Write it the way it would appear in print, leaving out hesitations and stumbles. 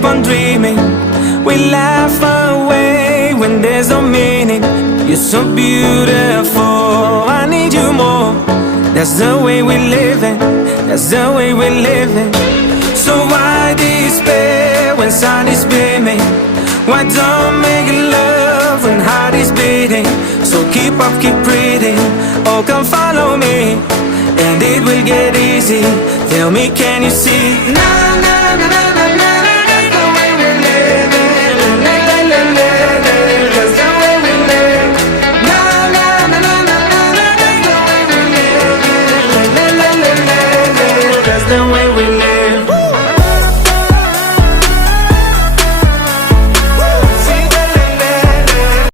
keep on dreaming. We laugh away when there's no meaning. You're so beautiful, I need you more. That's the way we're living, that's the way we're living. So why despair when sun is beaming? Why don't make love when heart is beating? So keep up, keep breathing, oh come follow me, and it will get easy. Tell me, can you see? Na na na na.